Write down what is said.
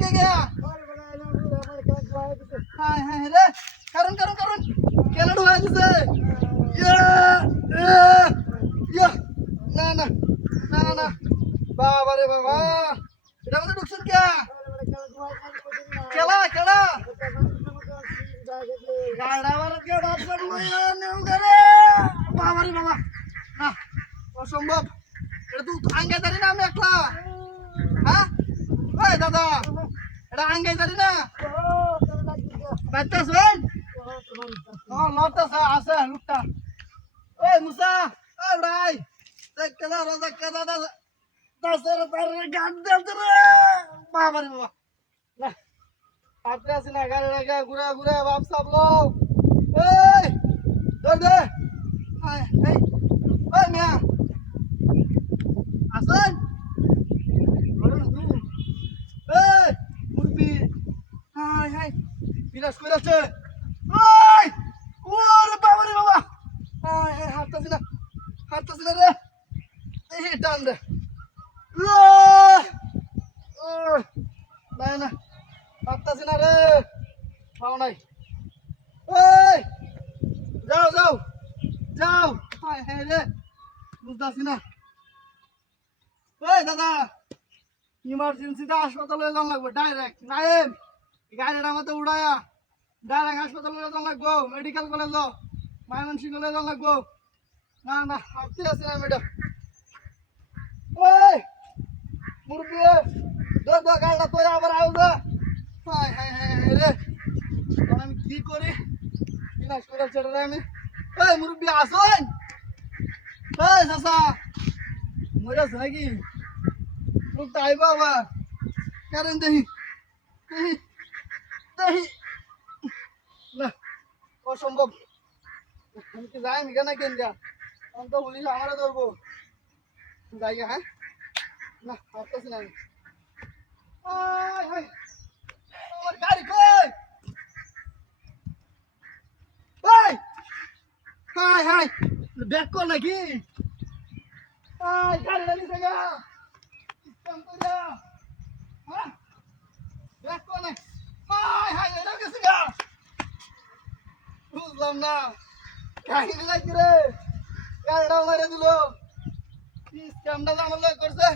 কে গয়া হায় হায় রে কারণ কারণ কারণ কেন ঢুকাই দিছে ইয়া না না না না না বাবা রে বাবা এটা মধ্যে ঢুকছেন কে খেলা খেলা গাড়াবার কে বাপসার লইয়া নেও করে বাবা রে বাবা না অসম্ভব এটা তুই আঙ্গে জানি না আমি একলা হ্যাঁ ওই দাদা এটা আঙ্গে জানি না বাচ্চা শুন লড়তে আছে লুকটা ওই মুসা ওই ভাই দেখ কেদা রাজা কেদা দাদা দাসের তারে গান দেলতে রে বাবা রে বাবা না আপনি আসেন না গাড়ি লাগা ঘুরে ঘুরে বাপ সাপ লোক এই ধর দে এই ওই মিয়া আসেন এই মুরবি হাই হাই বিরাজ করে আছে ওই ওরে বাবা রে বাবা হাই হাই হাঁটতাছি না রে এই টান দে নাই না হাঁটতাছি না রে পাও নাই এই যাও যাও যাও হাই হাই রে বুঝতাছি না ওই দাদা ইমার্জেন্সিতে হাসপাতালে যাওয়া লাগবে ডাইরেক্ট নাইম গাড়িটা মতো উড়ায়া ডাইরেক্ট হাসপাতালে যাওয়া লাগবো মেডিকেল কলেজ ময়মনসিংহ কলেজ যাওয়া লাগবো না না হাঁটতে আসি না ম্যাডাম ওই মুরব্বী দর দর গাড়িটা তো আবার আয় দে হাই হাই হাই রে আমি কি করি বিনাশ করে ছেড়ে রে আমি এই মুরব্বী আসুন এই চাচা মরে আছে নাকি লোকটা আইবা আবার কারণ দেখি দেখি দেখি না অসম্ভব আমি কি যাই মিকা না কেন গা আমি তো পুলিশ আমারে ধরবো যাই হ্যাঁ না হাঁটতেছি না আমি আমার গাড়ি কই ওই হাই হাই ব্যাক কর নাকি গাড়িটা নিচে গা স্ক্যাম করে হ্যাঁ ব্যাক কর না হাই হাই এটা গেছে গা বুঝলাম না কাহিনী নাকি রে গাড়িটা মারে দিল স্ক্যামটা আমার করছে